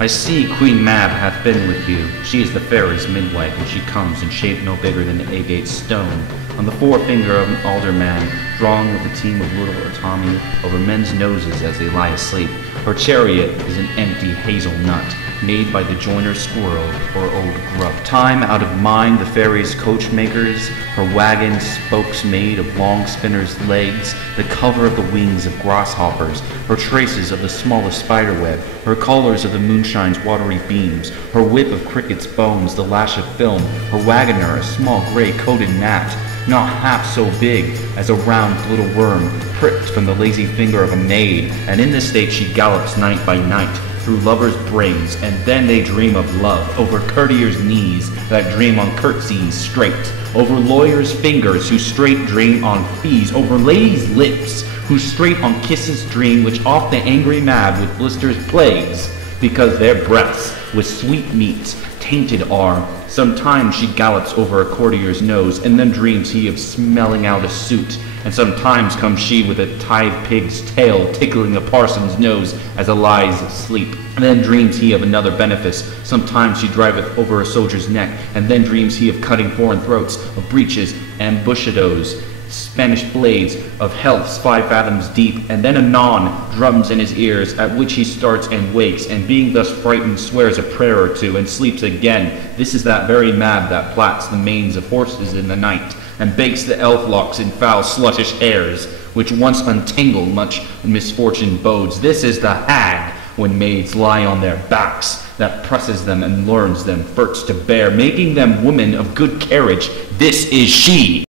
I see Queen Mab hath been with you. She is the fairest midwife, and she comes in shape no bigger than an agate stone, on the forefinger of an alderman, drawn with a team of little autonomy over men's noses as they lie asleep. Her chariot is an empty hazel nut, made by the joiner squirrel or old grub. Time out of mind the fairies' coachmakers, her wagon spokes made of long spinners' legs, the cover of the wings of grasshoppers, her traces of the smallest spiderweb, her colors of the moonshine's watery beams, her whip of cricket's bones, the lash of film, her wagoner a small gray-coated gnat, not half so big as a round little worm, pricked from the lazy finger of a maid, and in this state she gallops night by night, through lovers' brains, and then they dream of love, over courtiers' knees that dream on curtsies straight, over lawyers' fingers who straight dream on fees, over ladies' lips who straight on kisses dream, which oft the angry mad with blisters plagues, because their breaths with sweet meats tainted are. Sometimes she gallops over a courtier's nose, and then dreams he of smelling out a suit, and sometimes comes she with a tied pig's tail tickling a parson's nose as a lies asleep, and then dreams he of another benefice. Sometimes she driveth over a soldier's neck, and then dreams he of cutting foreign throats, of breaches, ambuscados, Spanish blades, of healths 5 fathoms deep, and then anon drums in his ears, at which he starts and wakes, and being thus frightened swears a prayer or two, and sleeps again. This is that very Mab that plats the manes of horses in the night, and bakes the elf locks in foul sluttish hairs, which once untangle much misfortune bodes. This is the hag, when maids lie on their backs, that presses them and learns them first to bear, making them women of good carriage. This is she.